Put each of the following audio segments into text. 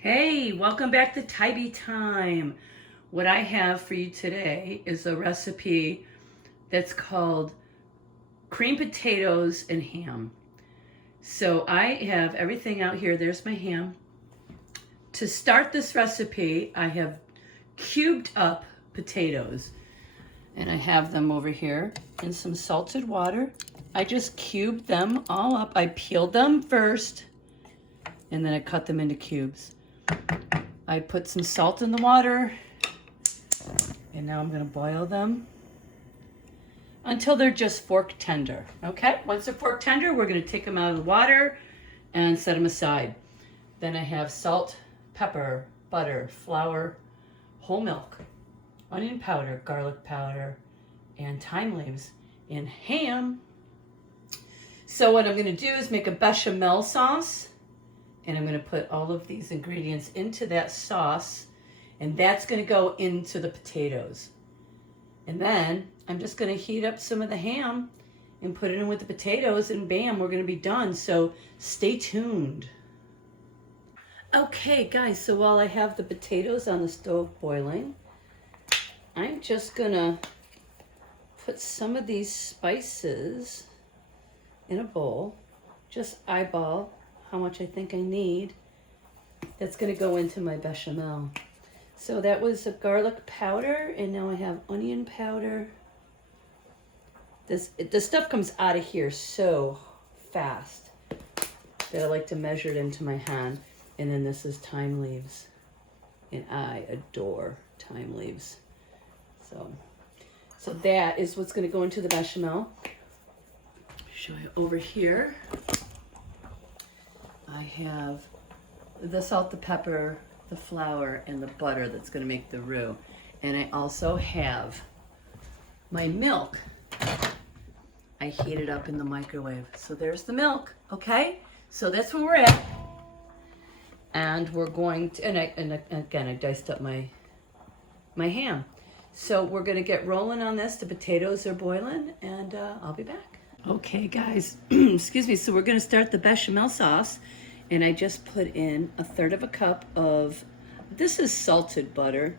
Hey, welcome back to Tybee Time. What I have for you today is a recipe that's called cream potatoes and ham. So I have everything out here. There's my ham. To start this recipe, I have cubed up potatoes and I have them over here in some salted water. I just cubed them all up. I peeled them first and then I cut them into cubes. I put some salt in the water, and now I'm going to boil them until they're just fork tender. Okay, once they're fork tender, we're going to take them out of the water and set them aside. Then I have salt, pepper, butter, flour, whole milk, onion powder, garlic powder, and thyme leaves, and ham. So what I'm going to do is make a bechamel sauce. And I'm going to put all of these ingredients into that sauce, and that's going to go into the potatoes. And then I'm just going to heat up some of the ham and put it in with the potatoes, and bam, we're going to be done. So stay tuned. Okay, guys, so while I have the potatoes on the stove boiling, I'm just going to put some of these spices in a bowl. Just eyeball how much I think I need. That's going to go into my bechamel. So that was a garlic powder, and now I have onion powder. This stuff comes out of here so fast that I like to measure it into my hand. And then this is thyme leaves, and I adore thyme leaves. So that is what's going to go into the bechamel. Show you over here. I have the salt, the pepper, the flour, and the butter that's going to make the roux. And I also have my milk. I heat it up in the microwave. So there's the milk, okay? So that's where we're at. And we're going to, and again, I diced up my ham. So we're going to get rolling on this. The potatoes are boiling, and I'll be back. Okay, guys, excuse me. So we're going to start the bechamel sauce, and I just put in 1/3 cup of, this is salted butter.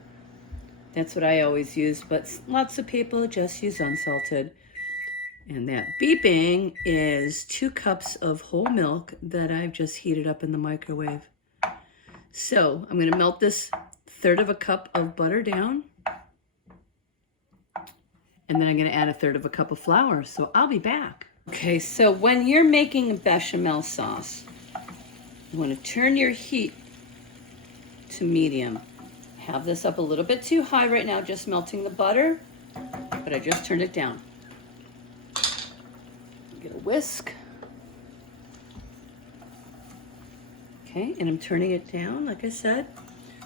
That's what I always use, but lots of people just use unsalted. And that beeping is 2 cups of whole milk that I've just heated up in the microwave. So I'm going to melt this 1/3 cup of butter down. And then I'm going to add 1/3 cup of flour. So I'll be back. Okay, so when you're making a bechamel sauce, you want to turn your heat to medium. Have this up a little bit too high right now, just melting the butter, but I just turned it down. Get a whisk. Okay, and I'm turning it down, like I said,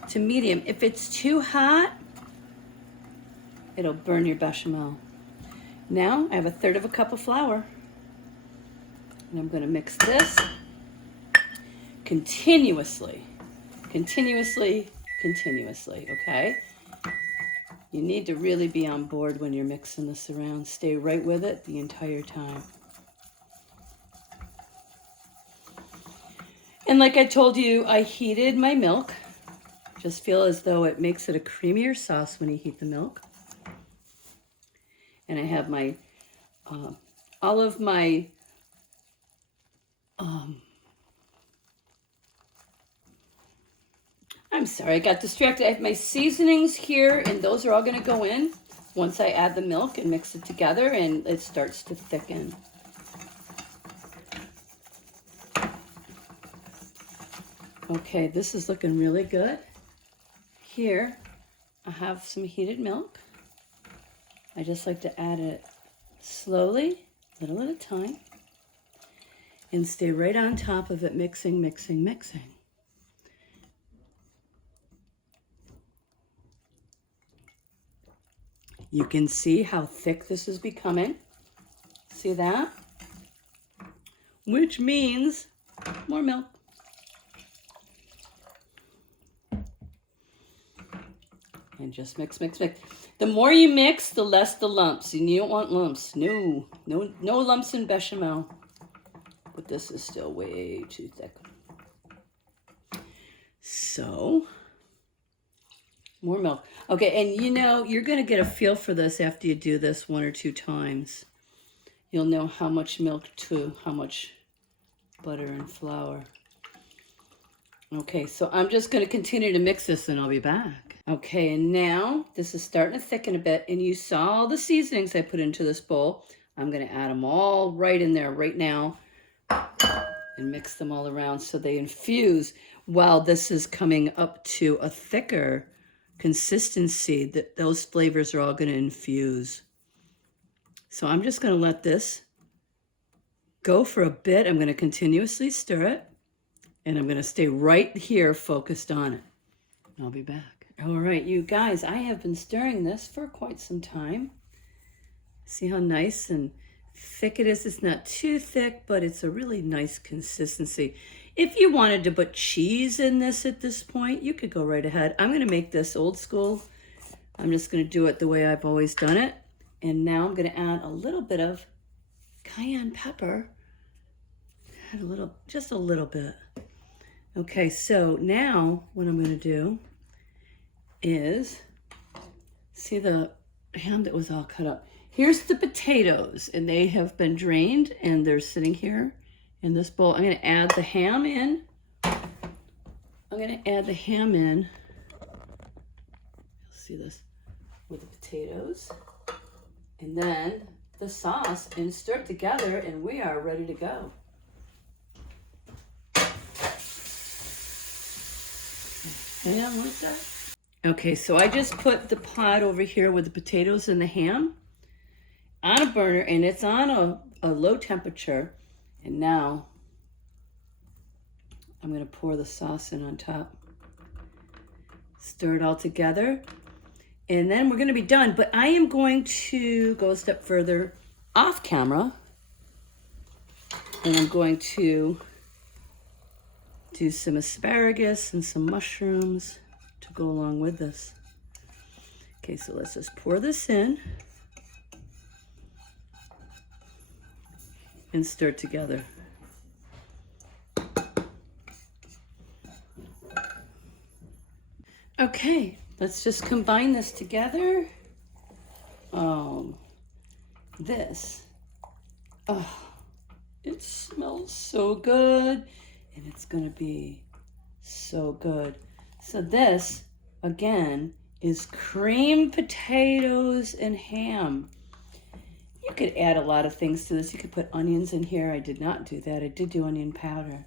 to medium. If it's too hot, it'll burn your bechamel. Now I have 1/3 cup of flour, and I'm going to mix this continuously, okay? You need to really be on board when you're mixing this around. Stay right with it the entire time. And like I told you, I heated my milk. Just feel as though it makes it a creamier sauce when you heat the milk. And I have my, all of my, I'm sorry, I got distracted. I have my seasonings here, and those are all going to go in once I add the milk and mix it together, and it starts to thicken. Okay, this is looking really good. Here, I have some heated milk. I just like to add it slowly, little at a time, and stay right on top of it, mixing. You can see how thick this is becoming. See that? Which means more milk. And just mix. The more you mix, the less the lumps. And you don't want lumps. No lumps in bechamel. But this is still way too thick. so more milk. Okay, and you know, you're going to get a feel for this after you do this 1 or 2 times. You'll know how much milk to how much butter and flour. Okay, so I'm just going to continue to mix this and I'll be back. Okay, and now this is starting to thicken a bit, and you saw all the seasonings I put into this bowl. I'm going to add them all right in there right now and mix them all around so they infuse while this is coming up to a thicker consistency. That those flavors are all going to infuse. So I'm just going to let this go for a bit. I'm going to continuously stir it, and I'm going to stay right here focused on it. I'll be back. All right, you guys, I have been stirring this for quite some time. See how nice and thick it is? It's not too thick, but it's a really nice consistency. If you wanted to put cheese in this at this point, you could go right ahead. I'm going to make this old school. I'm just going to do it the way I've always done it. And now I'm going to add a little bit of cayenne pepper. Add a little, just a little bit. Okay, so now what I'm going to do is, see the ham that was all cut up. Here's the potatoes, and they have been drained, and they're sitting here in this bowl. I'm going to add the ham in. You'll see this with the potatoes. And then the sauce, and stir it together, and we are ready to go. Hang on one sec. Okay, so I just put the pot over here with the potatoes and the ham on a burner, and it's on a low temperature. And now I'm going to pour the sauce in on top. Stir it all together. And then we're going to be done. But I am going to go a step further off camera. And I'm going to do some asparagus and some mushrooms to go along with this. Okay, so let's just pour this in and stir it together. Okay, let's just combine this together. It smells so good, and it's gonna be so good. So this, again, is creamed potatoes and ham. You could add a lot of things to this. You could put onions in here. I did not do that. I did do onion powder.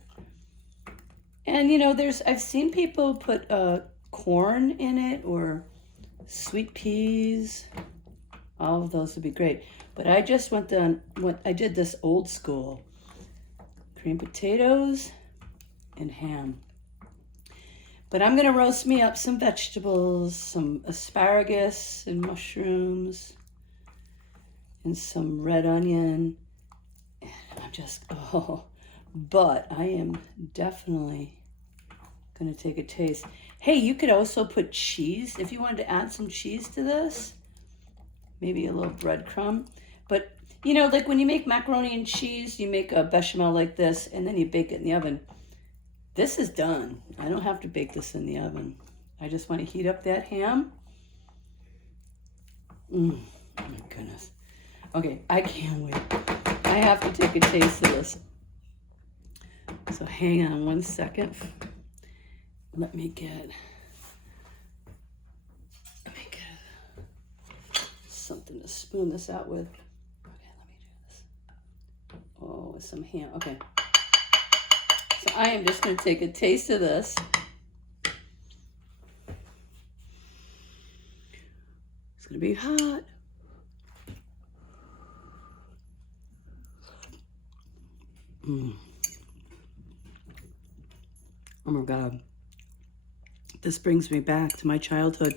And you know, I've seen people put corn in it or sweet peas. All of those would be great. But I just I did this old school. Creamed potatoes and ham. But I'm gonna roast me up some vegetables, some asparagus and mushrooms, and some red onion. And I'm just, but I am definitely gonna take a taste. Hey, you could also put cheese if you wanted to add some cheese to this. Maybe a little breadcrumb. But you know, like when you make macaroni and cheese, you make a bechamel like this, and then you bake it in the oven. This is done. I don't have to bake this in the oven. I just want to heat up that ham. Oh my goodness. Okay, I can't wait. I have to take a taste of this. So hang on one second. Let me get something to spoon this out with. Okay, let me do this. Oh, with some ham. Okay. So I am just going to take a taste of this. It's going to be hot. Oh my God. This brings me back to my childhood.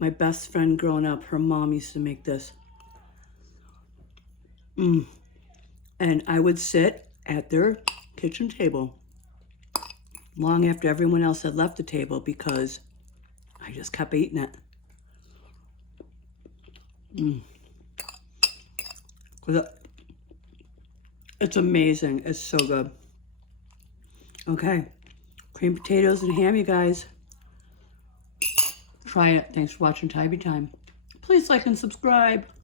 My best friend growing up, her mom used to make this. And I would sit at their kitchen table long after everyone else had left the table because I just kept eating it. It's amazing. It's so good. Okay, Creamed potatoes and ham, you guys. Try it. Thanks for watching Tybee Time. Please like and subscribe.